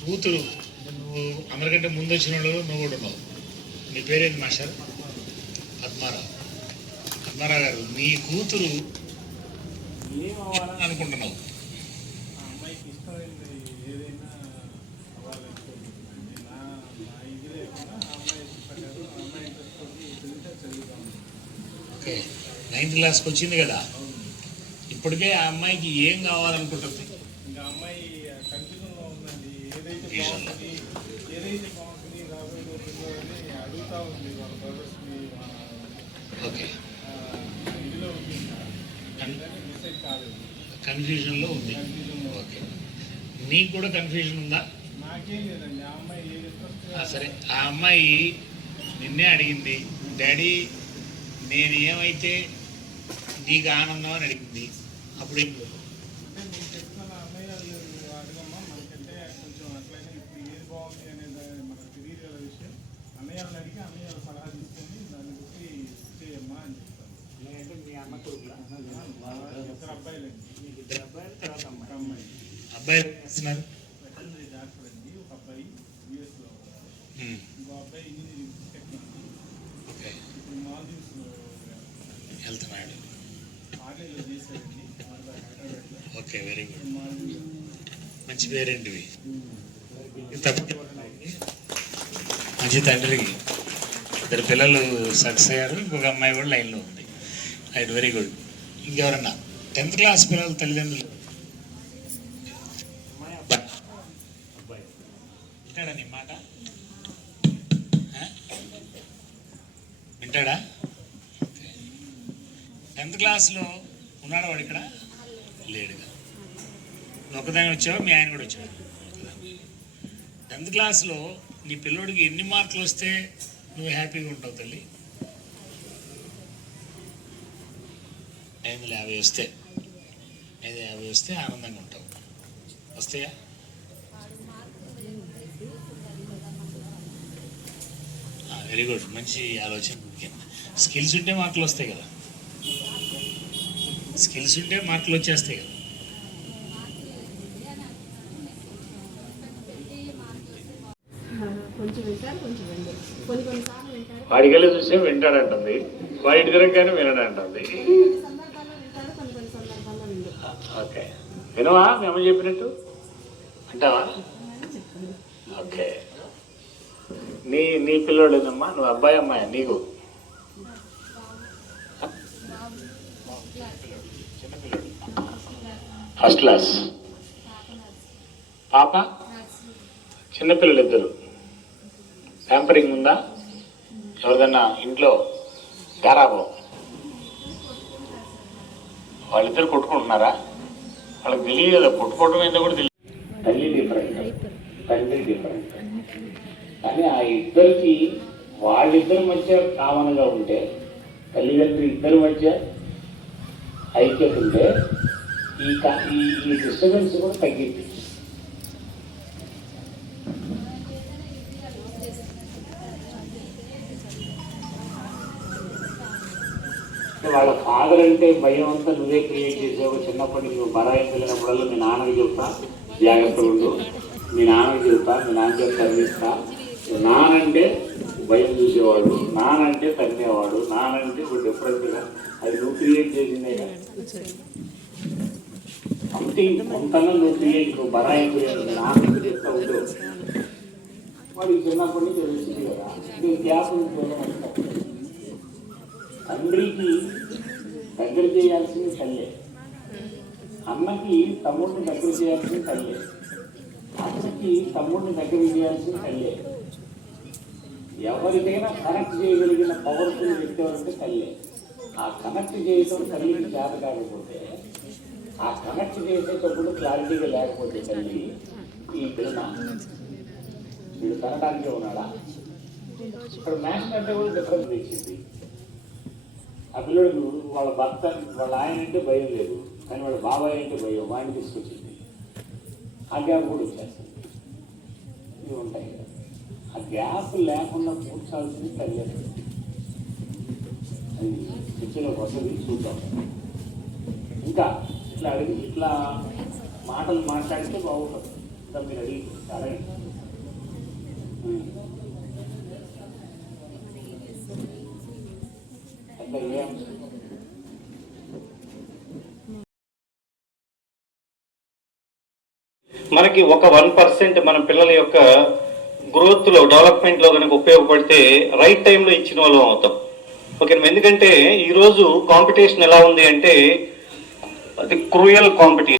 కూతురు నువ్వు అందరికంటే ముందు వచ్చిన వాళ్ళు నువ్వు కూడా ఉన్నావు. నీ పేరేంటి మాస్టర్? పద్మారావు. పద్మారావు గారు నీ కూతురు ఏం అవ్వాలని అనుకుంటున్నావు? నా నా ఓకే. నైన్త్ క్లాస్కి వచ్చింది కదా? ఇప్పటికే ఆ అమ్మాయికి ఏం కావాలనుకుంటుంది ఇంకా అమ్మాయి కన్ఫ్యూజన్లో ఉందండి ఏదైతే బాగుంటుంది ఏదైతే బాగుంటుంది రాబోయే రోజుల్లో అని అడుగుతా ఉంది వాళ్ళ బ్రదర్స్ని ఓకే. ఇదిలో ఉంది ఇంకా అందుకని డిసైడ్ కాలేదు కన్ఫ్యూజన్లో ఉంది. ఓకే. నీకు కూడా కన్ఫ్యూజన్ ఉందా? నాకేం లేదండి ఆ అమ్మాయి ఆ, సరే. ఆ అమ్మాయి నిన్నే అడిగింది డాడీ నేను ఏమైతే నీకు ఆనందం అని అడిగింది. అప్పుడు ఏం చెప్పావు? అంటే నేను చెప్తున్న అన్నయ్య అడగమ్మా మనకంటే కొంచెం అట్లయినా ఇప్పుడు ఏది బాగుంది అనేది మనకు తెలియదు కదా విషయం అన్నయ్య వాళ్ళని అడిగి అన్నయ్య వాళ్ళ సలహా తీసుకొని దాన్ని బట్టి చేయమ్మా అని చెప్తాను ఇద్దరు అబ్బాయిలండి ఒక అమ్మాయి అబ్బాయి ఏం చేస్తున్నారు వెటనరీ డాక్టర్ అండి ఒక అబ్బాయి యూఎస్లో ఉన్నారు ఉమ్, ఇంకో అబ్బాయి ఇంజనీరింగ్ టెక్నాలజీ ఓకే అబ్బాయి వస్తున్నారు వెళ్తున్నాడు. Okay very good. మంచి పేరేంటివి? మంచి తండ్రికి. ఇద్దరు పిల్లలు సక్సెస్ అయ్యారు ఇంకొక అమ్మాయి కూడా లైన్లో ఉంది. Right very good. ఇంకెవరన్నా? టెన్త్ క్లాస్ పిల్లల తల్లిదండ్రులు అమ్మాయి, అబ్బాయి అబ్బాయి వింటాడా నీ మాట? వింటాడా? టెన్త్ క్లాస్లో ఉన్నాడా వాడు ఇక్కడ లేడుగా నువ్వు ఒకదాని వచ్చావా? మీ ఆయన కూడా వచ్చాడు? టెన్త్ క్లాస్లో నీ పిల్లోడికి ఎన్ని మార్కులు వస్తే నువ్వు హ్యాపీగా ఉంటావు తల్లి? ఐదు వందల యాభై వస్తే. ఐదు యాభై వస్తే ఆనందంగా ఉంటావు. వస్తాయా? వెరీ గుడ్ మంచి ఆలోచన స్కిల్స్ ఉంటే మార్కులు వస్తాయి కదా. స్కిల్స్ ఉంటే మార్కులు వచ్చేస్తాయి కదా. వాడికెళ్ళి చూస్తే వింటాడంటుంది. వాడి తిరగగానే వినడంటుంది. ఓకే. వినవా? మీ అమ్మ చెప్పినట్టు? అంటావా? ఓకే. నీ నీ పిల్లోడేనమ్మా నువ్వు అబ్బాయి అమ్మాయి? నీకు? ఫస్ట్ క్లాస్ పాప? చిన్నపిల్లలు ఇద్దరు ప్యాంపరింగ్ ఉందా? ఎవరిదన్నా ఇంట్లో? గారాబో వాళ్ళిద్దరు కొట్టుకుంటున్నారా? వాళ్ళకి తెలియదు కదా కొట్టుకోవడం ఏంటో కూడా తెలియదు. తల్లి డిఫరెంట్ తండ్రి డిఫరెంట్ కానీ ఆ ఇద్దరికి వాళ్ళిద్దరి మధ్య కామన్గా ఉంటే తల్లిదండ్రులు ఇద్దరి మధ్య ఐక్యత ఉంటే ఈ ఈ డిస్టర్బెన్స్ కూడా తగ్గింది వాళ్ళ ఫాదర్ అంటే భయం అంతా నువ్వే క్రియేట్ చేసావు. చిన్నప్పటి నుంచి నువ్వు బరాయి వెళ్ళినప్పుడల్లా మీ నాన్నకి చెప్తా జాగ్రత్త ఉండు. మీ నాన్నకి చెప్తా మీ నాన్న చెప్తా అందిస్తా నానంటే భయం చూసేవాడు నానంటే తన్నేవాడు నానంటే ఇప్పుడు డిఫరెంట్గా అది నువ్వు క్రియేట్ చేసిందే కదా. సంథింగ్ కొంతగా నువ్వు క్రియేట్ నువ్వు బరాయి నాన్న చెప్తా ఉండవు వాడికి చిన్నప్పటి నుంచి తెలుస్తుంది కదా నువ్వు తండ్రికి దగ్గర చేయాల్సింది తల్లే. అన్నకి తమ్ముడిని దగ్గర చేయాల్సింది తల్లే. అన్నకి తమ్ముడిని దగ్గర చేయాల్సింది తల్లే. ఎవరికైనా కనెక్ట్ చేయగలిగిన పవర్ఫుల్ వ్యక్తి ఎవరంటే తల్లే. ఆ కనెక్ట్ చేయటం తల్లికి చేత కాకపోతే ఆ కనెక్ట్ చేసేటప్పుడు క్లారిటీగా లేకపోతే తల్లి ఈ పిల్ల వీడు కనడానికే ఉన్నాడా? ఇక్కడ మ్యాథ్స్ అంటే కూడా డిఫరెన్స్ తెచ్చింది ఆ పిల్లడు వాళ్ళ భర్త వాళ్ళ ఆయన అంటే భయం లేదు కానీ వాళ్ళ బాబాయ్ అంటే భయం వాడిని తీసుకొచ్చింది. ఆ గ్యాప్ కూడా వచ్చేస్తుంది. ఇవి ఉంటాయి. కదా ఆ గ్యాప్ లేకుండా కూర్చాల్సింది తెలియదు అది ఇచ్చిన వసతి చూద్దాం ఇంకా ఇట్లా అడిగి ఇట్లా మాటలు మాట్లాడితే బాగుంటుంది. ఇంకా మీరు అడిగి సరే మనకి ఒక వన్ పర్సెంట్ మన పిల్లల యొక్క గ్రోత్లో డెవలప్మెంట్లో కనుక ఉపయోగపడితే రైట్ టైంలో ఇచ్చిన వాళ్ళం అవుతాం. ఓకే ఎందుకంటే ఈరోజు కాంపిటీషన్ ఎలా ఉంది అంటే అది క్రూయల్ కాంపిటీషన్